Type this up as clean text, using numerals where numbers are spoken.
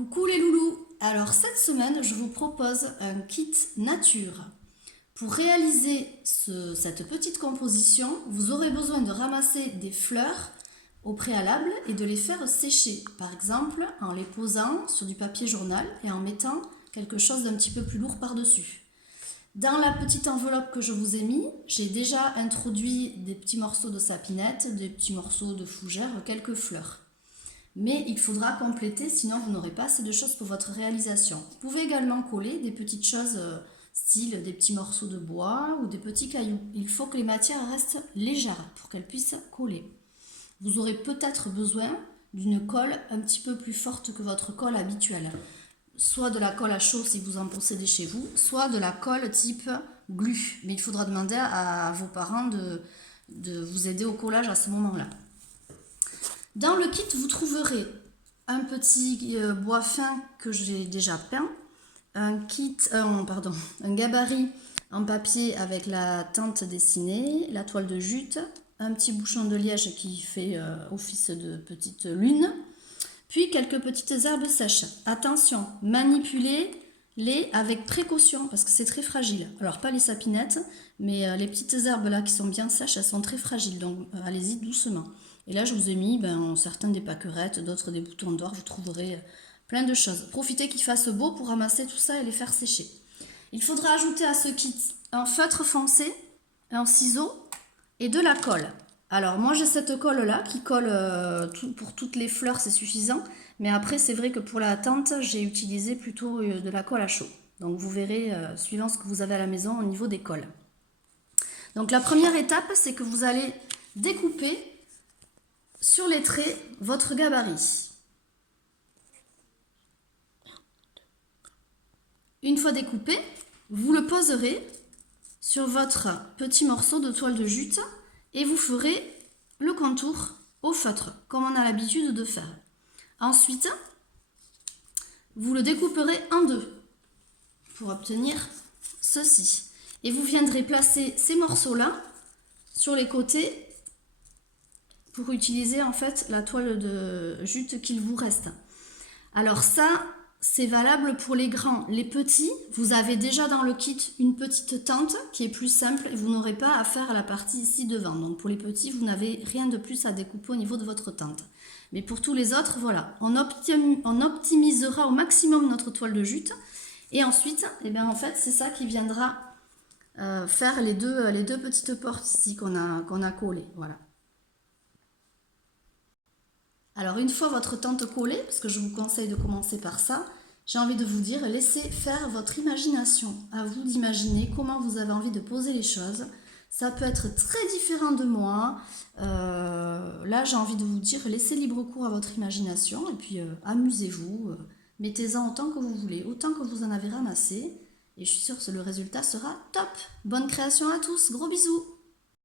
Coucou les loulous! Alors cette semaine, je vous propose un kit nature. Pour réaliser cette petite composition, vous aurez besoin de ramasser des fleurs au préalable et de les faire sécher. Par exemple, en les posant sur du papier journal et en mettant quelque chose d'un petit peu plus lourd par-dessus. Dans la petite enveloppe que je vous ai mis, j'ai déjà introduit des petits morceaux de sapinette, des petits morceaux de fougère, quelques fleurs. Mais il faudra compléter, sinon vous n'aurez pas assez de choses pour votre réalisation. Vous pouvez également coller des petites choses style des petits morceaux de bois ou des petits cailloux. Il faut que les matières restent légères pour qu'elles puissent coller. Vous aurez peut-être besoin d'une colle un petit peu plus forte que votre colle habituelle. Soit de la colle à chaud si vous en possédez chez vous, soit de la colle type glu. Mais il faudra demander à vos parents de vous aider au collage à ce moment-là. Dans le kit, vous trouverez un petit bois fin que j'ai déjà peint, un gabarit en papier avec la tente dessinée, la toile de jute, un petit bouchon de liège qui fait office de petite lune, puis quelques petites herbes sèches. Attention, manipulez-les avec précaution parce que c'est très fragile. Alors pas les sapinettes, mais les petites herbes là qui sont bien sèches, elles sont très fragiles, donc allez-y doucement. Et là, je vous ai mis certains des pâquerettes, d'autres des boutons d'or. Vous trouverez plein de choses. Profitez qu'il fasse beau pour ramasser tout ça et les faire sécher. Il faudra ajouter à ce kit un feutre foncé, un ciseau et de la colle. Alors, moi, j'ai cette colle-là qui colle pour toutes les fleurs, c'est suffisant. Mais après, c'est vrai que pour la tente, j'ai utilisé plutôt de la colle à chaud. Donc, vous verrez, suivant ce que vous avez à la maison, au niveau des colles. Donc, la première étape, c'est que vous allez découper sur les traits votre gabarit. Une fois découpé, vous le poserez sur votre petit morceau de toile de jute et vous ferez le contour au feutre, comme on a l'habitude de faire. Ensuite, vous le découperez en deux pour obtenir ceci. Et vous viendrez placer ces morceaux-là sur les côtés pour utiliser en fait la toile de jute qu'il vous reste. Alors ça, c'est valable pour les grands. Les petits, vous avez déjà dans le kit une petite tente qui est plus simple et vous n'aurez pas à faire la partie ici devant. Donc pour les petits, vous n'avez rien de plus à découper au niveau de votre tente. Mais pour tous les autres, voilà, on optimisera au maximum notre toile de jute. Et ensuite, en fait, c'est ça qui viendra faire les deux petites portes ici qu'on a collées. Voilà. Alors une fois votre tente collée, parce que je vous conseille de commencer par ça, j'ai envie de vous dire, laissez faire votre imagination. À vous d'imaginer comment vous avez envie de poser les choses. Ça peut être très différent de moi. Là, j'ai envie de vous dire, laissez libre cours à votre imagination et puis amusez-vous. Mettez-en autant que vous voulez, autant que vous en avez ramassé. Et je suis sûre que le résultat sera top. Bonne création à tous, gros bisous!